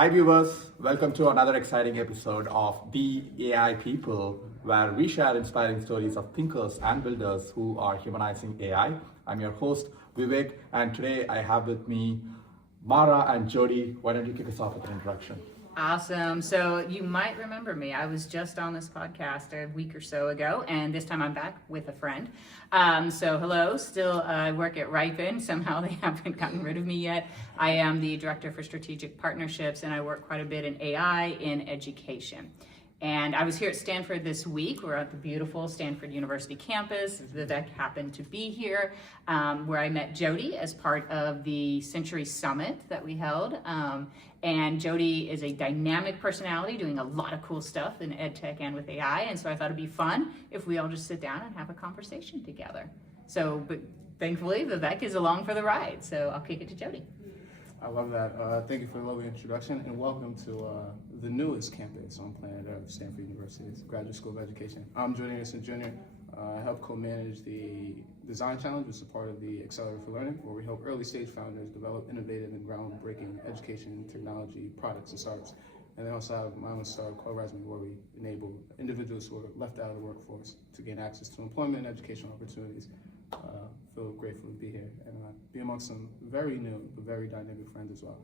Hi viewers, welcome to another exciting episode of The AI People, where we share inspiring stories of thinkers and builders who are humanizing AI. I'm your host, Vivek, and today I have with me Mara and Jody. Why don't you kick us off with an introduction? Awesome. So you might remember me. I was just on this podcast a week or so ago, and this time I'm back with a friend. So hello, still work at Ripen. Somehow they haven't gotten rid of me yet. I am the Director for Strategic Partnerships, and I work quite a bit in AI in education. And I was here at Stanford this week. We're at the beautiful Stanford University campus. Vivek happened to be here, where I met Jody as part of the Century Summit that we held. And Jody is a dynamic personality doing a lot of cool stuff in ed tech and with AI. And so I thought it'd be fun if we all just sit down and have a conversation together. So, but thankfully Vivek is along for the ride. So I'll kick it to Jody. I love that. Thank you for the lovely introduction, and welcome to the newest campus on planet Earth, Stanford University's Graduate School of Education. I'm Jody Anderson Jr. I help co-manage the Design Challenge, which is a part of the Accelerator for Learning, where we help early stage founders develop innovative and groundbreaking education, technology, products, and startups. And I also have my own startup called Resume, where we enable individuals who are left out of the workforce to gain access to employment and educational opportunities. Feel grateful to be here and be amongst some very new but very dynamic friends as well.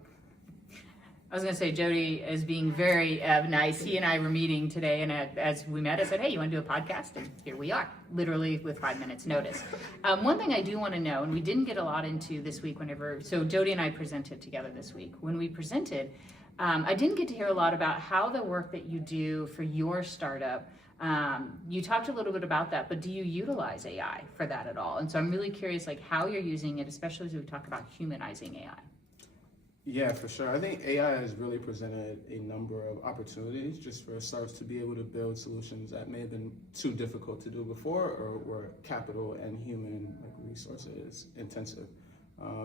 I was going to say, Jody is being very nice. He and I were meeting today, and as we met, I said, hey, you want to do a podcast? And here we are, literally with 5 minutes notice. One thing I do want to know, and we didn't get a lot into this week so Jody and I presented together this week. When we presented, I didn't get to hear a lot about how the work that you do for your startup. You talked a little bit about that, but do you utilize AI for that at all? And so I'm really curious, like how you're using it, especially as we talk about humanizing AI. Yeah, for sure. I think AI has really presented a number of opportunities just for startups to be able to build solutions that may have been too difficult to do before or were capital and human resources intensive.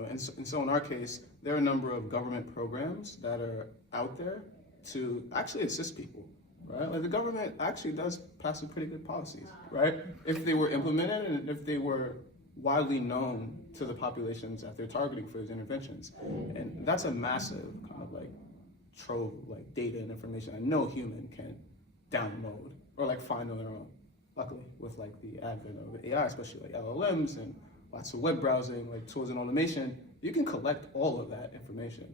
And so in our case, there are a number of government programs that are out there to actually assist people. Right? Like the government actually does pass some pretty good policies, right? If they were implemented and if they were widely known to the populations that they're targeting for these interventions. And that's a massive kind of like trove, like data and information that no human can download or like find on their own. Luckily, with like the advent of AI, especially like LLMs and lots of web browsing, like tools and automation, you can collect all of that information.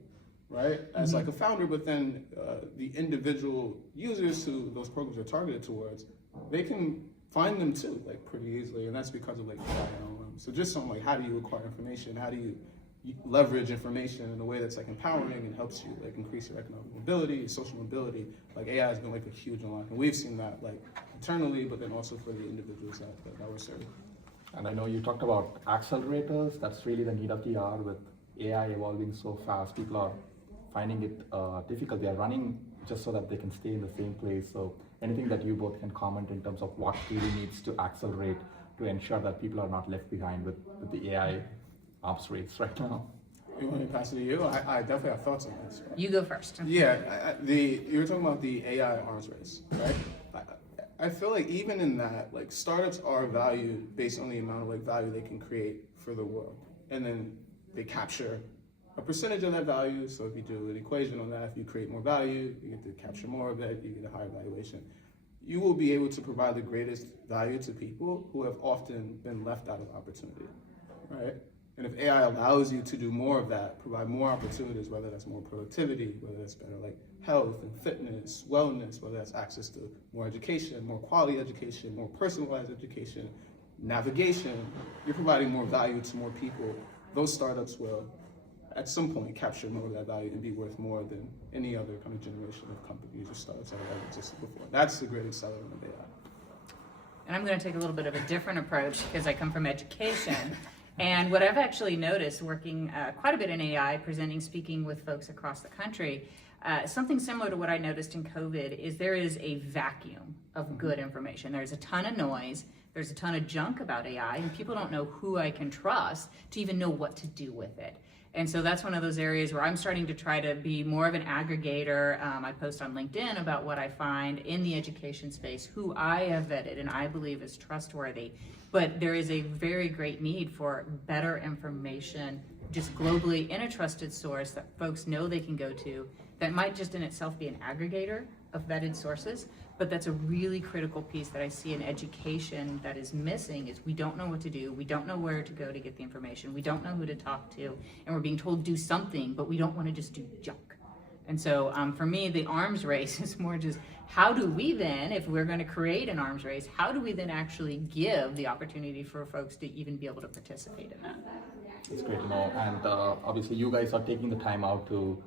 Right, as like a founder, but then the individual users who those programs are targeted towards, they can find them too, like pretty easily, and that's because of like AI. So just on like how do you acquire information, how do you leverage information in a way that's like empowering and helps you like increase your economic mobility, your social mobility. Like AI has been like a huge unlock, and we've seen that like internally, but then also for the individuals that we're serving. And I know you talked about accelerators. That's really the need of the hour with AI evolving so fast. People are finding it difficult. They are running just so that they can stay in the same place. So anything that you both can comment in terms of what really needs to accelerate to ensure that people are not left behind with the AI ops rates right now. You want me to pass it to you? I definitely have thoughts on this. You go first. Yeah, you were talking about the AI arms race, right? I feel like even in that, like startups are valued based on the amount of like value they can create for the world, and then they capture a percentage of that value. So if you do an equation on that, if you create more value, you get to capture more of it, you get a higher valuation. You will be able to provide the greatest value to people who have often been left out of opportunity, right? And if AI allows you to do more of that, provide more opportunities, whether that's more productivity, whether that's better like health and fitness, wellness, whether that's access to more education, more quality education, more personalized education, navigation, you're providing more value to more people. Those startups will at some point capture more of that value and be worth more than any other kind of generation of companies or startups that have ever existed before. That's the great accelerant of AI. And I'm going to take a little bit of a different approach because I come from education. And what I've actually noticed working quite a bit in AI, presenting, speaking with folks across the country, something similar to what I noticed in COVID is there is a vacuum of good information. There's a ton of noise. There's a ton of junk about AI, and people don't know who I can trust to even know what to do with it. And so that's one of those areas where I'm starting to try to be more of an aggregator. I post on LinkedIn about what I find in the education space, who I have vetted and I believe is trustworthy. But there is a very great need for better information just globally in a trusted source that folks know they can go to that might just in itself be an aggregator of vetted sources, but that's a really critical piece that I see in education that is missing is we don't know what to do, we don't know where to go to get the information, we don't know who to talk to, and we're being told do something, but we don't want to just do junk. And so for me, the arms race is more just how do we then, if we're going to create an arms race, how do we then actually give the opportunity for folks to even be able to participate in that? It's great to know. And obviously you guys are taking the time out to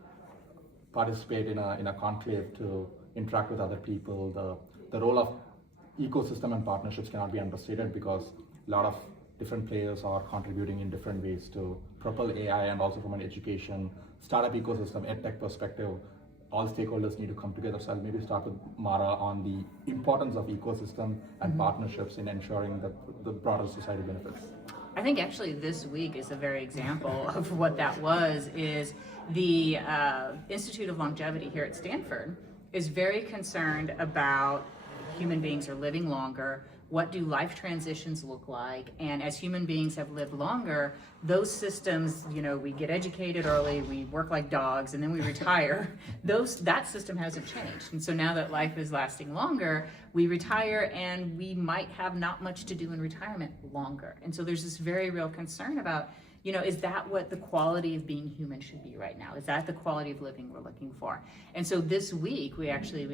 participate in a conclave to interact with other people. The role of ecosystem and partnerships cannot be understated because a lot of different players are contributing in different ways to propel AI, and also from an education, startup ecosystem, edtech perspective, all stakeholders need to come together. So I'll maybe start with Mara on the importance of ecosystem and partnerships in ensuring that the broader society benefits. I think actually this week is a very example of what that was, is the Institute of Longevity here at Stanford is very concerned about human beings are living longer. What do life transitions look like? And as human beings have lived longer, those systems, you know, we get educated early, we work like dogs, and then we retire. That system hasn't changed. And so now that life is lasting longer, we retire and we might have not much to do in retirement longer. And so there's this very real concern about, you know, is that what the quality of being human should be right now? Is that the quality of living we're looking for? And so this week, we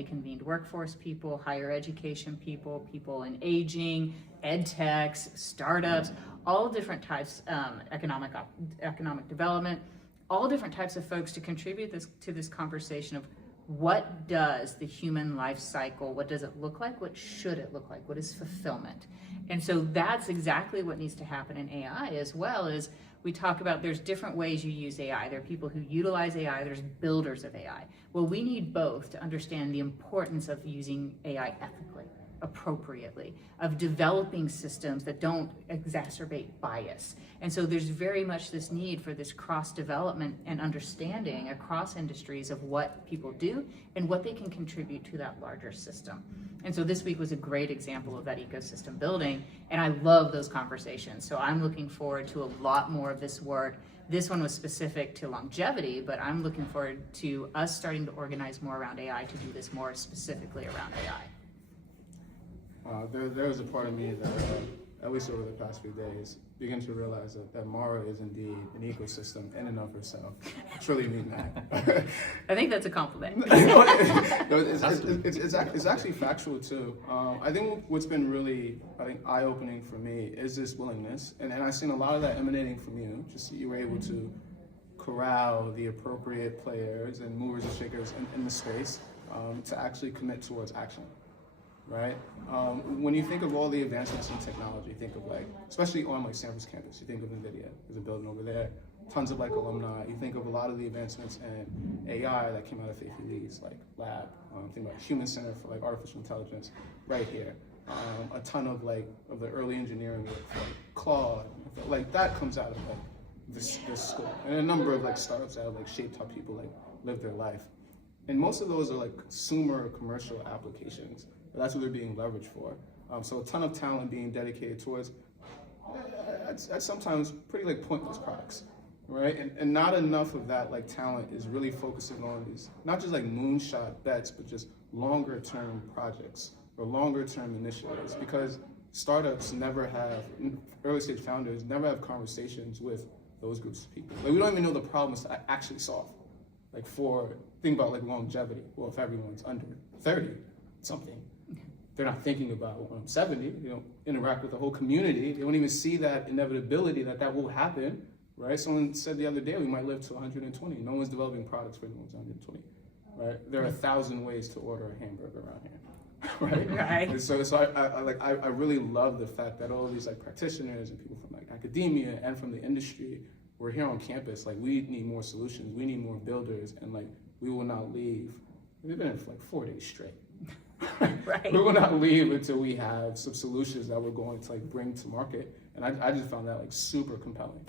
convened workforce people, higher education people, people in aging, ed techs, startups, all different types, economic development, all different types of folks to contribute to this conversation of what does the human life cycle, what does it look like? What should it look like? What is fulfillment? And so that's exactly what needs to happen in AI as well. Is we talk about there's different ways you use AI. There are people who utilize AI, there's builders of AI. Well, we need both to understand the importance of using AI ethically, appropriately, of developing systems that don't exacerbate bias. And so there's very much this need for this cross-development and understanding across industries of what people do and what they can contribute to that larger system. And so this week was a great example of that ecosystem building, and I love those conversations. So I'm looking forward to a lot more of this work. This one was specific to longevity, but I'm looking forward to us starting to organize more around AI to do this more specifically around AI. There was a part of me that, at least over the past few days, began to realize that Mara is indeed an ecosystem in and of herself. I truly mean that. I think that's a compliment. It's actually factual too. I think what's been really, eye-opening for me is this willingness, and I've seen a lot of that emanating from you. Just you were able to corral the appropriate players and movers and shakers in the space to actually commit towards action. Right? When you think of all the advancements in technology, think of especially on Stanford's campus, you think of NVIDIA, there's a building over there, tons of alumni. You think of a lot of the advancements in AI that came out of Faith Lee's lab. Think about Human Center for Artificial Intelligence right here. A ton of the early engineering work for Claude, that comes out of this school, and a number of startups that have shaped how people live their life. And most of those are consumer commercial applications. That's what they're being leveraged for. So a ton of talent being dedicated towards sometimes pretty pointless products, right? And not enough of that talent is really focusing on these, not just moonshot bets, but just longer term projects or longer term initiatives, because startups never have, early stage founders never have conversations with those groups of people. We don't even know the problems to actually solve. Think about longevity. Well, if everyone's under 30 something, they're not thinking about when I'm 70, they don't interact with the whole community. They don't even see that inevitability that will happen, right? Someone said the other day, we might live to 120. No one's developing products for anyone's 120, right? There are 1,000 ways to order a hamburger around here, right? Right. And so I really love the fact that all of these practitioners and people from academia and from the industry, we're here on campus. We need more solutions. We need more builders, and we will not leave. We've been here for 4 days straight. Right. We will not leave until we have some solutions that we're going to bring to market, and I just found that super compelling.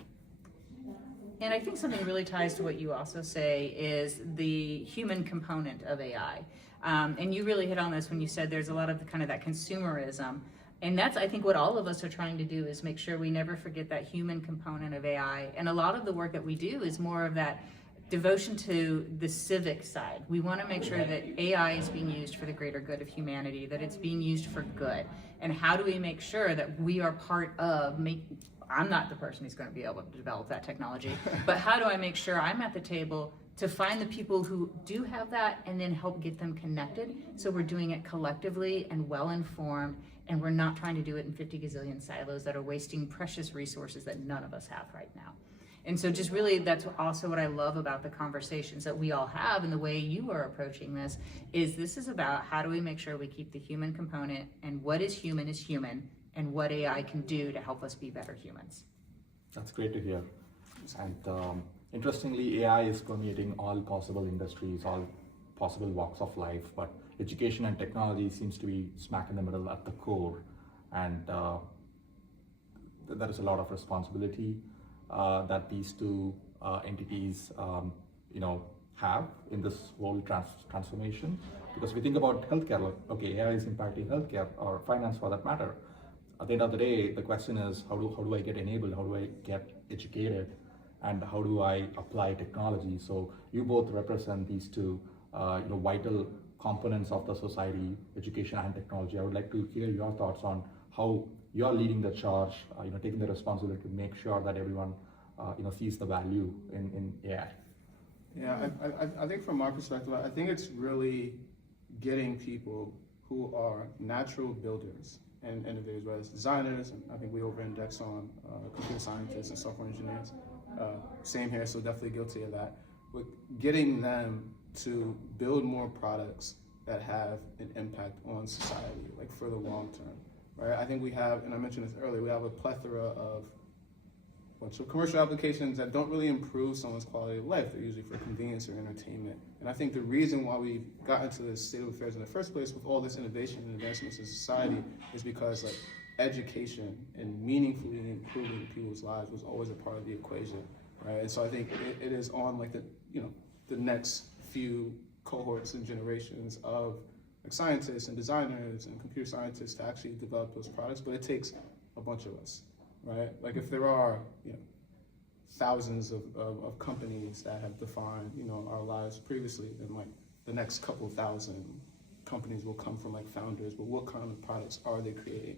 And I think something really ties to what you also say is the human component of AI. And you really hit on this when you said there's a lot of that consumerism. And that's, I think, what all of us are trying to do is make sure we never forget that human component of AI. And a lot of the work that we do is more of that devotion to the civic side. We want to make sure that AI is being used for the greater good of humanity, that it's being used for good. And how do we make sure that we are part of I'm not the person who's going to be able to develop that technology, but how do I make sure I'm at the table to find the people who do have that and then help get them connected, so we're doing it collectively and well informed, and we're not trying to do it in 50 gazillion silos that are wasting precious resources that none of us have right now. And so just really, that's also what I love about the conversations that we all have, and the way you are approaching this is about how do we make sure we keep the human component, and what is human, and what AI can do to help us be better humans. That's great to hear. And interestingly, AI is permeating all possible industries, all possible walks of life, but education and technology seems to be smack in the middle at the core. And there is a lot of responsibility that these two entities have in this whole transformation. Because we think about healthcare, like, okay, AI is impacting healthcare or finance for that matter. At the end of the day, the question is how do I get enabled, how do I get educated, and how do I apply technology? So you both represent these two vital components of the society, education and technology. I would like to hear your thoughts on how you're leading the charge, taking the responsibility to make sure that everyone sees the value in AI. Yeah, I think from my perspective, I think it's really getting people who are natural builders and innovators, whether it's designers, and I think we over-index on computer scientists and software engineers. Same here, so definitely guilty of that. But getting them to build more products that have an impact on society, like for the long term, right? I think we have, and I mentioned this earlier, we have a plethora of bunch of commercial applications that don't really improve someone's quality of life. They're usually for convenience or entertainment. And I think the reason why we've gotten to this state of affairs in the first place with all this innovation and advancements in society is because like education and meaningfully improving people's lives was always a part of the equation, right? And so I think it is on like the next few cohorts and generations of like scientists and designers and computer scientists to actually develop those products, but it takes a bunch of us. Right? Like if there are, thousands of companies that have defined, our lives previously, then like the next couple thousand companies will come from like founders, but what kind of products are they creating?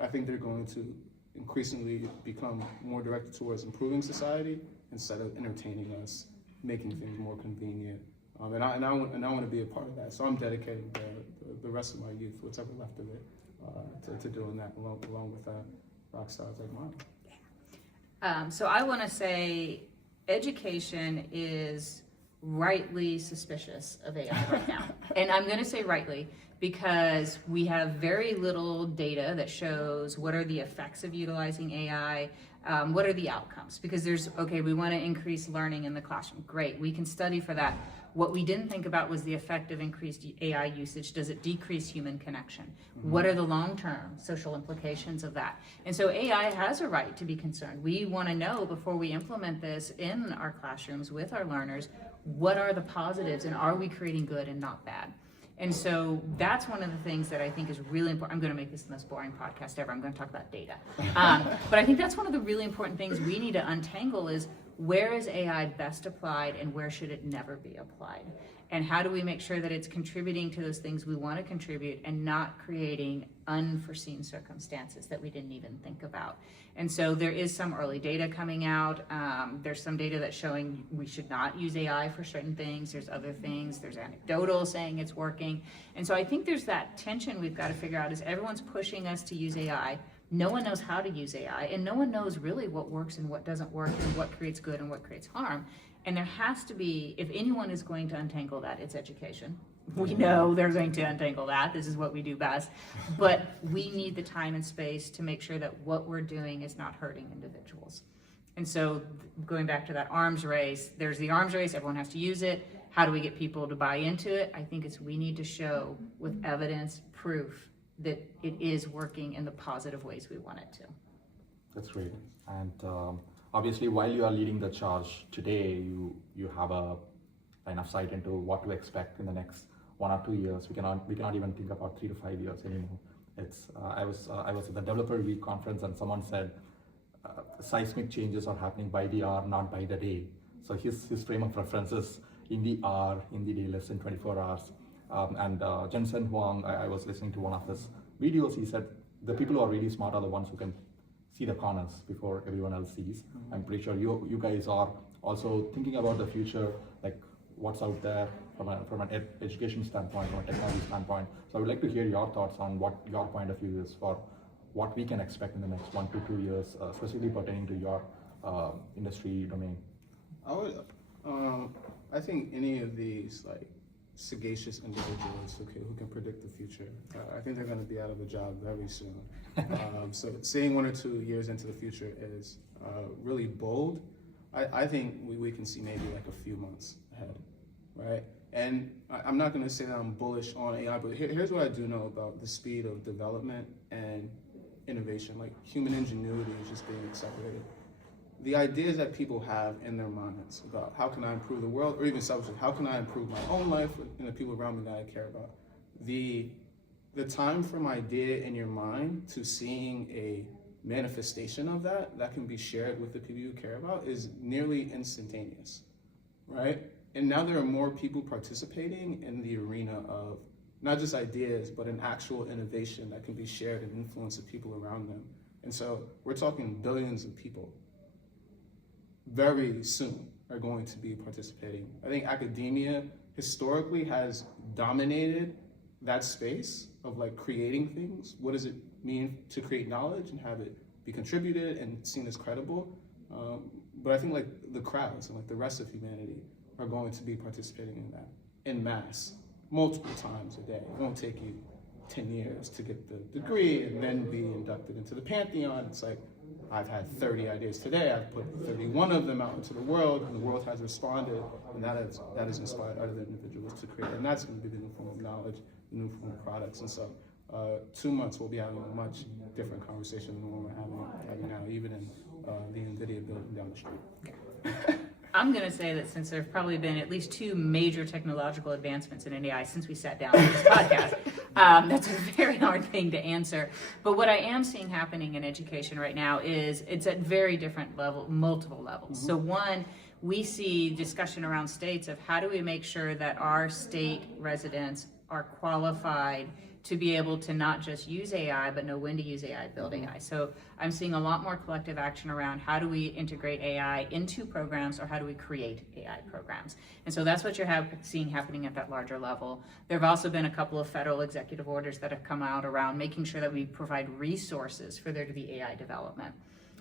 I think they're going to increasingly become more directed towards improving society instead of entertaining us, making things more convenient. And I want to be a part of that. So I'm dedicating the rest of my youth, what's ever left of it, to doing that along with rock stars like mine. So I want to say education is rightly suspicious of AI right now. And I'm going to say rightly because we have very little data that shows what are the effects of utilizing AI, what are the outcomes. Because we want to increase learning in the classroom. Great, we can study for that. What we didn't think about was the effect of increased AI usage. Does it decrease human connection? Mm-hmm. What are the long-term social implications of that? And so AI has a right to be concerned. We want to know before we implement this in our classrooms with our learners, what are the positives and are we creating good and not bad? And so that's one of the things that I think is really important. I'm going to make this the most boring podcast ever. I'm going to talk about data. But I think that's one of the really important things we need to untangle is where is AI best applied and where should it never be applied? And how do we make sure that it's contributing to those things we want to contribute and not creating unforeseen circumstances that we didn't even think about? And so there is some early data coming out. There's some data that's showing we should not use AI for certain things. There's other things. There's anecdotal saying it's working. And so I think there's that tension we've got to figure out is everyone's pushing us to use AI. No one knows how to use AI, and no one knows really what works and what doesn't work and what creates good and what creates harm. And there has to be, if anyone is going to untangle that, it's education. We know they're going to untangle that. This is what we do best. But we need the time and space to make sure that what we're doing is not hurting individuals. And so going back to that arms race, there's the arms race, everyone has to use it. How do we get people to buy into it? I think we need to show with evidence, proof, that it is working in the positive ways we want it to. That's great. And obviously, while you are leading the charge today, you have a line of sight into what to expect in the next 1 or 2 years. We cannot even think about 3 to 5 years anymore. I was at the Developer Week conference and someone said seismic changes are happening by the hour, not by the day. So his frame of reference is in the hour, in the day, less than 24 hours. And Jensen Huang, I was listening to one of his videos. He said the people who are really smart are the ones who can see the corners before everyone else sees. I'm pretty sure you guys are also thinking about the future, like what's out there from an education standpoint, from a technology standpoint. So I would like to hear your thoughts on what your point of view is for what we can expect in the next 1 to 2 years, specifically pertaining to your industry domain. I think any of these like sagacious individuals who can predict the future, I think they're going to be out of a job very soon. So seeing 1 or 2 years into the future is really bold. I think we can see maybe like a few months ahead, right? And I'm not going to say that I'm bullish on AI, but here's what I do know about the speed of development and innovation. Like human ingenuity is just being accelerated. The ideas that people have in their minds about how can I improve the world, or even selfishly, how can I improve my own life and the people around me that I care about. The time from idea in your mind to seeing a manifestation of that can be shared with the people you care about is nearly instantaneous, right? And now there are more people participating in the arena of not just ideas, but an actual innovation that can be shared and influence the people around them. And so we're talking billions of people very soon are going to be participating. I think academia historically has dominated that space of like creating things. What does it mean to create knowledge and have it be contributed and seen as credible? But I think like the crowds and like the rest of humanity are going to be participating in that en masse, multiple times a day. It won't take you 10 years to get the degree and then be inducted into the pantheon. It's like, I've had 30 ideas today, I've put 31 of them out into the world, and the world has responded, and that has inspired other individuals to create, and that's going to be the new form of knowledge, the new form of products. And so 2 months we'll be having a much different conversation than the one we're having now, even in the NVIDIA building down the street. I'm going to say that since there have probably been at least 2 major technological advancements in AI since we sat down on this podcast, that's a very hard thing to answer. But what I am seeing happening in education right now is it's at very different multiple levels. So one, we see discussion around states of how do we make sure that our state residents are qualified to be able to not just use AI, but know when to use AI, build AI. So I'm seeing a lot more collective action around how do we integrate AI into programs, or how do we create AI programs. And so that's what you're seeing happening at that larger level. There have also been a couple of federal executive orders that have come out around making sure that we provide resources for there to be AI development.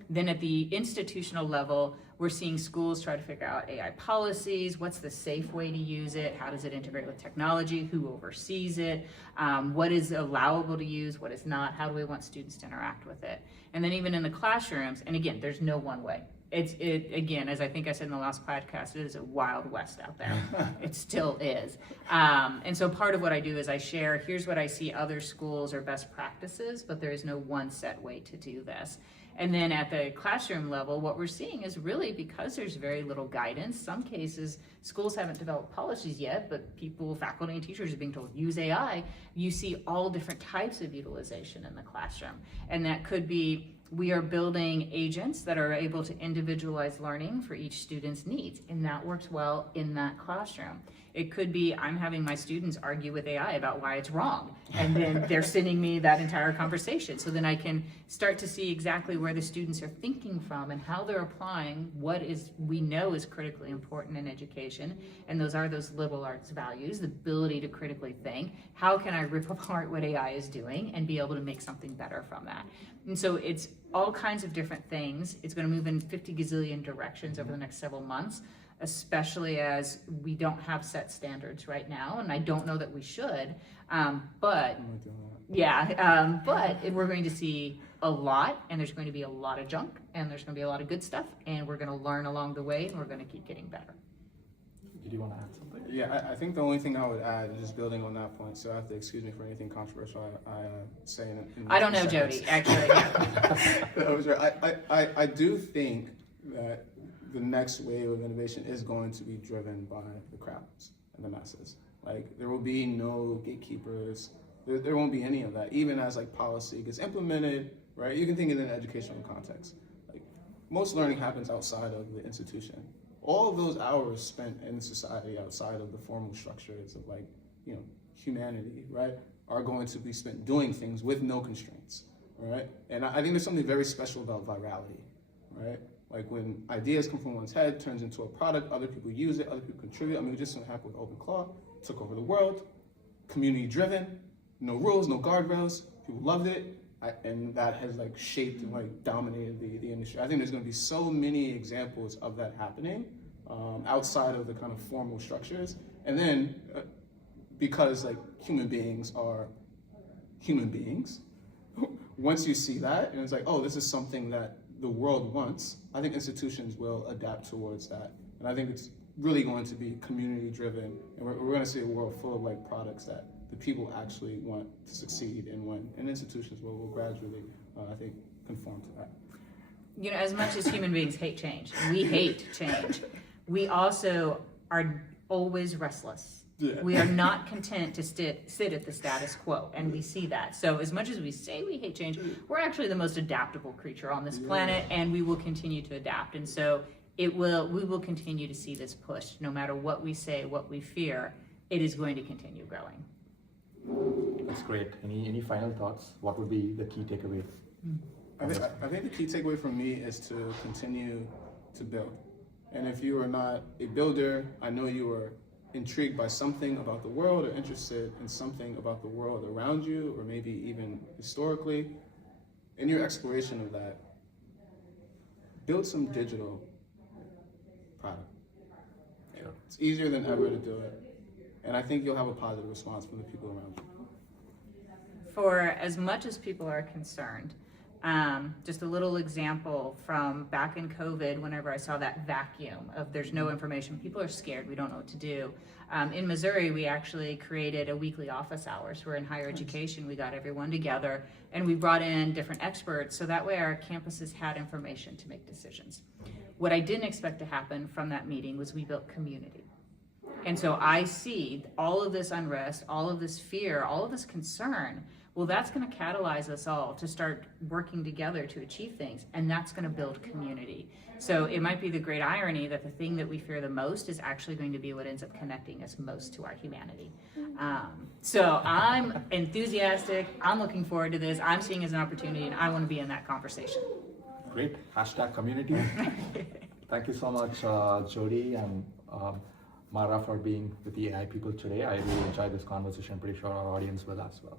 Then at the institutional level, we're seeing schools try to figure out AI policies. What's the safe way to use it? How does it integrate with technology? Who oversees it? What is allowable to use? What is not? How do we want students to interact with it? And then even in the classrooms, and again, there's no one way. Again, as I think I said in the last podcast, it is a wild west out there. It still is. And so part of what I do is I share, here's what I see other schools or best practices, but there is no one set way to do this. And then at the classroom level, what we're seeing is really because there's very little guidance. Some cases, schools haven't developed policies yet, but faculty and teachers are being told, use AI. You see all different types of utilization in the classroom. And that could be, we are building agents that are able to individualize learning for each student's needs, and that works well in that classroom. It could be I'm having my students argue with AI about why it's wrong, and then they're sending me that entire conversation. So then I can start to see exactly where the students are thinking from and how they're applying what we know is critically important in education, and those are those liberal arts values, the ability to critically think. How can I rip apart what AI is doing and be able to make something better from that? And so it's all kinds of different things. It's going to move in 50 gazillion directions over the next several months, especially as we don't have set standards right now, and I don't know that we should, but we're going to see a lot, and there's going to be a lot of junk, and there's going to be a lot of good stuff, and we're going to learn along the way, and we're going to keep getting better. Did you want to add something? Yeah, I think the only thing I would add, just building on that point, so I have to excuse me for anything controversial I say in I don't know, Jody, actually. I do think that the next wave of innovation is going to be driven by the crowds and the masses. Like, there will be no gatekeepers. There won't be any of that, even as like policy gets implemented, right? You can think of it in an educational context. Like, most learning happens outside of the institution, all of those hours spent in society outside of the formal structures of like, humanity, right, are going to be spent doing things with no constraints, right? And I think there's something very special about virality, right? Like when ideas come from one's head, turns into a product, other people use it, other people contribute. I mean, we just happened with OpenClaw, took over the world, community driven, no rules, no guardrails, people loved it, and that has like shaped and like dominated the industry. I think there's going to be so many examples of that happening outside of the kind of formal structures. And then because like human beings are human beings, once you see that and it's like, oh, this is something that the world wants, I think institutions will adapt towards that. And I think it's really going to be community driven, and we're going to see a world full of like products that the people actually want to succeed in, and institutions will gradually, I think, conform to that. As much as human beings hate change, we hate change, we also are always restless. Yeah. We are not content to sit at the status quo, and we see that. So as much as we say we hate change, we're actually the most adaptable creature on this planet, and we will continue to adapt. And so we will continue to see this push. No matter what we say, what we fear, it is going to continue growing. That's great. Any final thoughts? What would be the key takeaway? I think the key takeaway from me is to continue to build. And if you are not a builder, I know you are intrigued by something about the world or interested in something about the world around you, or maybe even historically. In your exploration of that, build some digital product. Sure. It's easier than ever to do it. And I think you'll have a positive response from the people around you. For as much as people are concerned, just a little example from back in COVID, whenever I saw that vacuum of there's no information, people are scared, we don't know what to do. In Missouri, we actually created a weekly office hours. We're in higher education, we got everyone together, and we brought in different experts, so that way our campuses had information to make decisions. What I didn't expect to happen from that meeting was we built community. And so I see all of this unrest, all of this fear, all of this concern. Well, that's going to catalyze us all to start working together to achieve things, and that's going to build community. So it might be the great irony that the thing that we fear the most is actually going to be what ends up connecting us most to our humanity. So I'm enthusiastic. I'm looking forward to this. I'm seeing it as an opportunity, and I want to be in that conversation. Great. #community. Thank you so much, Jody and Mara, for being with the AI people today. I really enjoyed this conversation. I'm pretty sure our audience will as well.